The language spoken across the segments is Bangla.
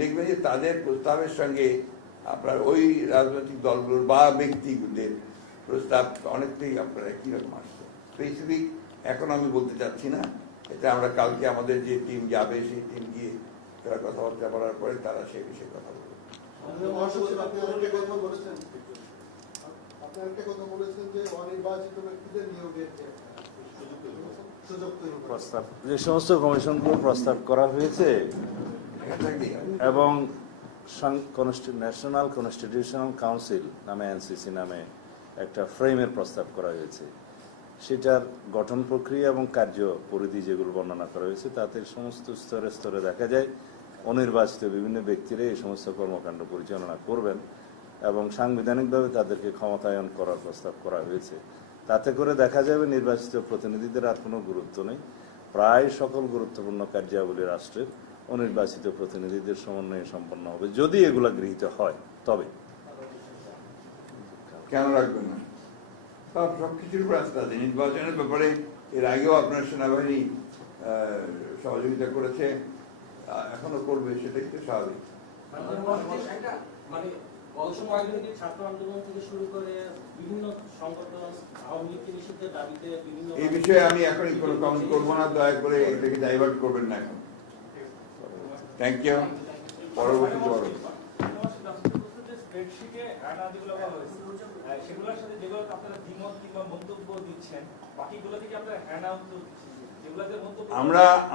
দেখবেন যে তাদের প্রস্তাবের সঙ্গে আপনার ওই রাজনৈতিক দলগুলোর বা ব্যক্তিদের প্রস্তাব অনেকটাই আপনার একই রকম আসছে। স্পেসিফিক এখন আমি বলতে চাচ্ছি না, এটা আমরা কালকে আমাদের যে টিম যাবে সেই টিম গিয়ে তারা কথাবার্তা বলার পরে তারা সেই বিষয়ে কথা বলবে। প্রস্তাব যে সমস্ত কমিশনগুলো প্রস্তাব করা হয়েছে এবং ন্যাশনাল কনস্টিটিউশনাল কাউন্সিল নামে এনসিসি নামে একটা ফ্রেমের প্রস্তাব করা হয়েছে, সেটার গঠন প্রক্রিয়া এবং কার্য পরিধি যেগুলো বর্ণনা করা হয়েছে তাতে সমস্ত স্তরে স্তরে দেখা যায় অনির্বাচিত বিভিন্ন ব্যক্তিরা এই সমস্ত কর্মকাণ্ড পরিচালনা করবেন এবং সাংবিধানিকভাবে তাদেরকে ক্ষমতায়ন করার প্রস্তাব করা হয়েছে। তাতে করে দেখা যাবে নির্বাচিত প্রতিনিধিদের আর কোনো গুরুত্ব নেই, প্রায় সকল গুরুত্বপূর্ণ কার্যাবলী রাষ্ট্রের অনির্বাচিত প্রতিনিধিদের সমন্বয়ে সম্পন্ন হবে, যদি এগুলা গৃহীত হয়। তবে কেন রাখবেন না, সবকিছুর উপর আস্থা আছে। নির্বাচনের ব্যাপারে এর আগেও আপনার সেনাবাহিনী সহযোগিতা করেছে, এখনো করবে, সেটাই তো স্বাভাবিক। মানে ছাত্র আন্দোলন থেকে শুরু করে বিভিন্ন সংগঠন আওয়ামী লীগকে নিষিদ্ধের দাবিতে বিভিন্ন এই বিষয়ে আমি এখনই কোনো কমেন্ট করবো না, দয়া করে এটাকে ডাইভার্ট করবেন না এখন। Thank you. পরবর্তী সেগুলোর সাথে যেগুলো আপনারা দ্বিমত কিংবা মন্তব্য দিচ্ছেন, বাকিগুলো থেকে আপনারা হ্যান্ড আউট দিচ্ছেন, যেগুলোতে মন্তব্য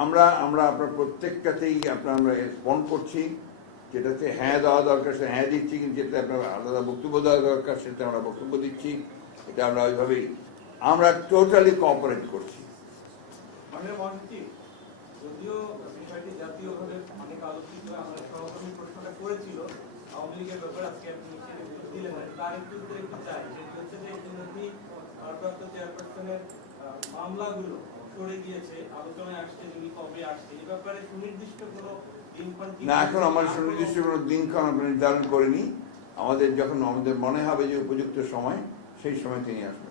আমরা আপনার প্রত্যেকটাতেই আমরা রেসপন্ড করছি, যেটাতে হ্যাঁ দেওয়া দরকার সে হ্যাঁ দিচ্ছি, কিন্তু যেটা আপনার আলাদা বক্তব্য দেওয়া দরকার সেটা আমরা বক্তব্য দিচ্ছি। এটা আমরা ওইভাবেই আমরা টোটালি কোঅপারেট করছি। যদিও বিষয়টি জাতীয়ভাবে অনেক আলোচিত, আমরা সহকর্মী প্রশ্নটা করেছিল আওয়ামী লীগের ব্যাপারে, আজকে আপনি দিলেন না, তার একটু চাই সেটি হচ্ছে যে ইতিমধ্যেই ভারপ্রাপ্ত চেয়ারপারসনের মামলাগুলো সরে গিয়েছে, আলোচনায় আসছে, যিনি কবে আসছে, এই ব্যাপারে সুনির্দিষ্ট কোনো দিনক্ষণ না, এখন আমার সুনির্দিষ্ট কোনো দিনক্ষণ আমরা নির্ধারণ করিনি। যখন আমাদের মনে হবে যে উপযুক্ত সময়, সেই সময় তিনি আসবেন।